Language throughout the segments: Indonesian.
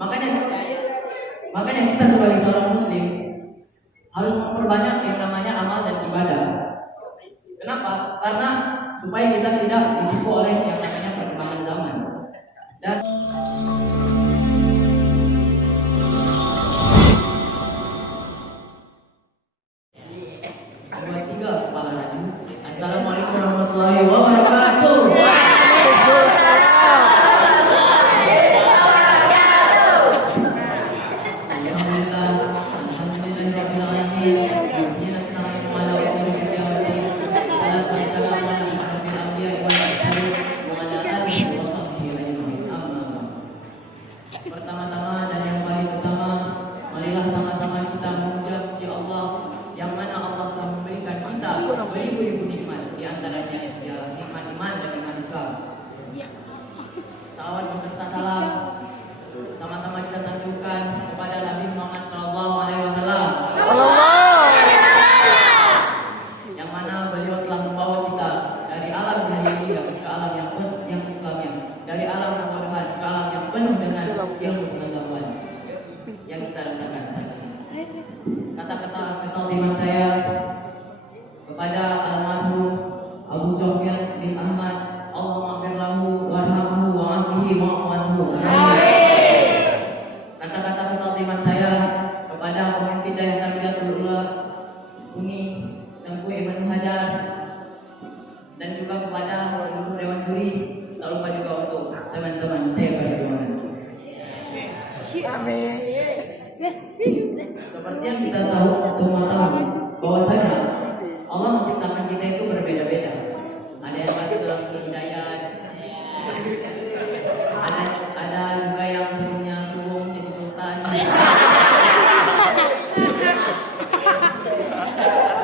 Makanya makanya kita sebagai seorang muslim harus memperbanyak yang namanya amal dan ibadah. Kenapa? Karena supaya kita tidak ditipu oleh yang namanya perkembangan zaman. Dan dua tiga kepala raju. Assalamualaikum warahmatullahi wabarakatuh. Pertama-tama dan yang paling utama, marilah sama-sama kita memuja Puji Allah yang mana Allah telah memberikan kita beribu-ribu nikmat, di antaranya ya nikmat iman dan nikmat Islam. Salawat beserta salam sama-sama kita sanjungkan kepada Nabi Muhammad SAW, yang mana beliau telah membawa kita dari alam jahiliyah ke alam yang Islamnya, dari alam kebodohan ke alam yang penuh dengan ilmu pengetahuan yang kita rasakan saat ini. Kata-kata kekhatiman saya kepada almarhum Abu Sofyan bin Ahmad, Allahumma ighfir lahu warhamhu wa'afihi wa'fu anhu. Kata-kata kekhatiman saya kepada pemimpin Dayah Tarbiyatul Ula Uni Tengku Ibnu Hajar, dan juga kepada seluruh dewan juri, tak lupa juga untuk teman-teman saya pada dewan. Seperti yang kita tahu, semua tahu bahwasanya Allah menciptakan kita itu berbeda-beda. Ada yang lahir dalam hidayat, ada juga yang punya tubuh jadi sultan,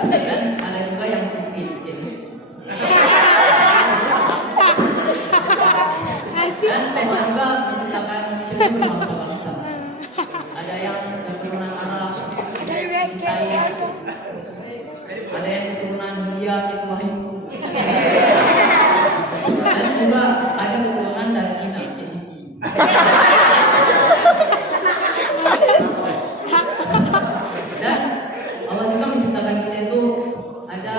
dan ada juga yang tipis. Dan Allah juga menciptakan manusia itu berbangsa-bangsa. Ada yang keturunan Arab, ada yang keturunan India, Kiswahili, dan juga ada keturunan dari Cina, Kisiki. Dan Allah juga menciptakan kita itu ada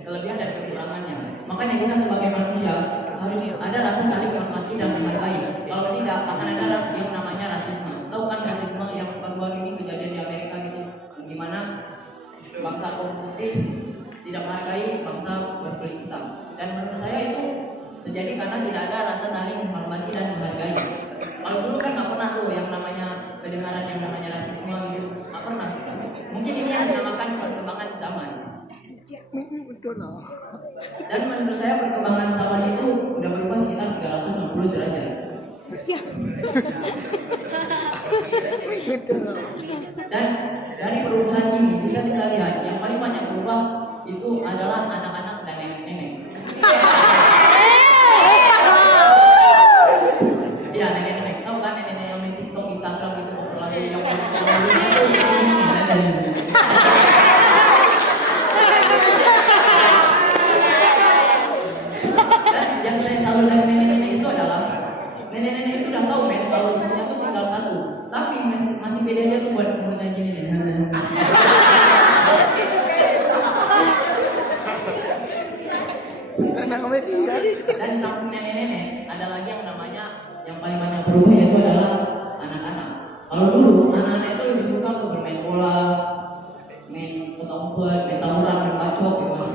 kelebihan dan kekurangannya. Makanya kita sebagai manusia harus ada rasa saling menghormati dan menghargai. Kalau tidak akan ada yang namanya rasisme. Tahu kan rasisme yang baru-baru ini kejadian di Amerika gitu, di mana bangsa kaum putih tidak menghargai bangsa berkulit hitam. Dan menurut saya itu terjadi karena tidak ada rasa saling menghormati dan menghargai. Kalau dulu kan nggak pernah tuh yang namanya kedengaran yang namanya rasisme gitu, nggak pernah. Mungkin ini yang dinamakan perkembangan zaman. Dan menurut saya perkembangan zaman itu udah berubah sekitar 360 derajat. Dan dari perubahan ini bisa kita lihat yang paling banyak berubah itu adalah anak-anak dan nenek-nenek. Iya, nenek-nenek. Tahu kan nenek-nenek yang main TikTok, Instagram itu populer yang yang saya selalu dari nenek-nenek itu adalah nenek-nenek itu udah tahu mes kalau ibunya tuh tinggal satu, tapi masih bedanya tuh buat menggunakan gini nih. Dan di samping nenek-nenek ada lagi yang namanya yang paling banyak berubah yaitu adalah anak-anak. Kalau dulu anak-anak itu lebih suka tuh bermain bola, main umpet, main tawuran, main bacok gitu.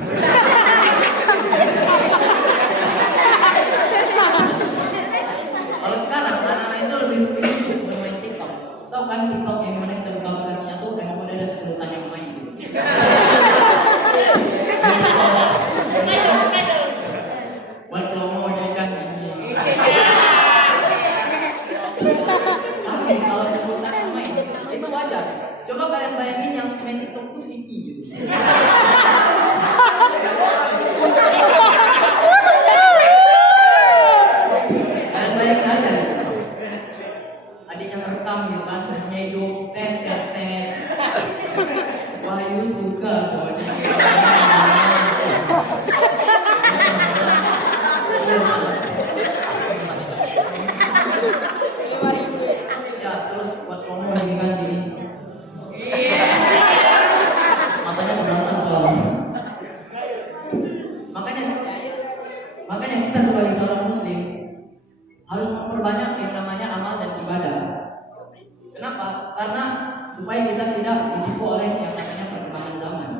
Kalau sekarang anak-anak itu lebih pilih bermain TikTok. Tahu kan TikTok yang mana kita buka bagiannya tuh emang udah ada sesuatu yang main gitu. Buat slow-mo jadikan gini. Tapi kalau sesuatu yang main itu wajar. Coba kalian bayangin yang main TikTok tuh Siki gitu. Adiknya merekam gitu kan, terusnya hidup tet. Wahyu suka yang namanya amal dan ibadah. Kenapa? Karena supaya kita tidak ditipu oleh yang namanya perkembangan zaman.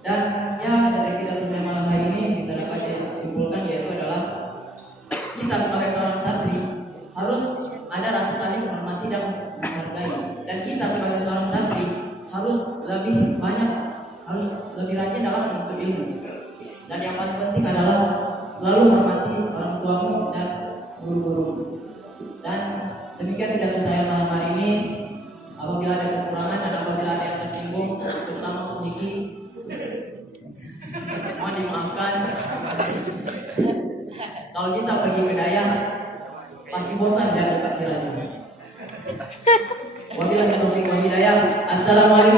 Dan ya dari kita saya malam hari ini bisa dapat simpulkan yaitu adalah kita sebagai seorang santri harus ada rasa saling menghormati dan menghargai. Dan kita sebagai seorang santri harus lebih banyak, harus lebih rajin dalam menuntut ilmu. Dan yang paling penting adalah selalu hormati orang tuamu dan guru-guru. Dan demikian pidato saya malam hari ini. Apabila ada kekurangan dan apabila ada yang tersinggung, terutama untuk Niki, mohon dimaafkan. Kalau kita pergi ke Dayak, pasti bosan dan kasih racun. Wabillahi taufiq wal hidayah. Assalamualaikum.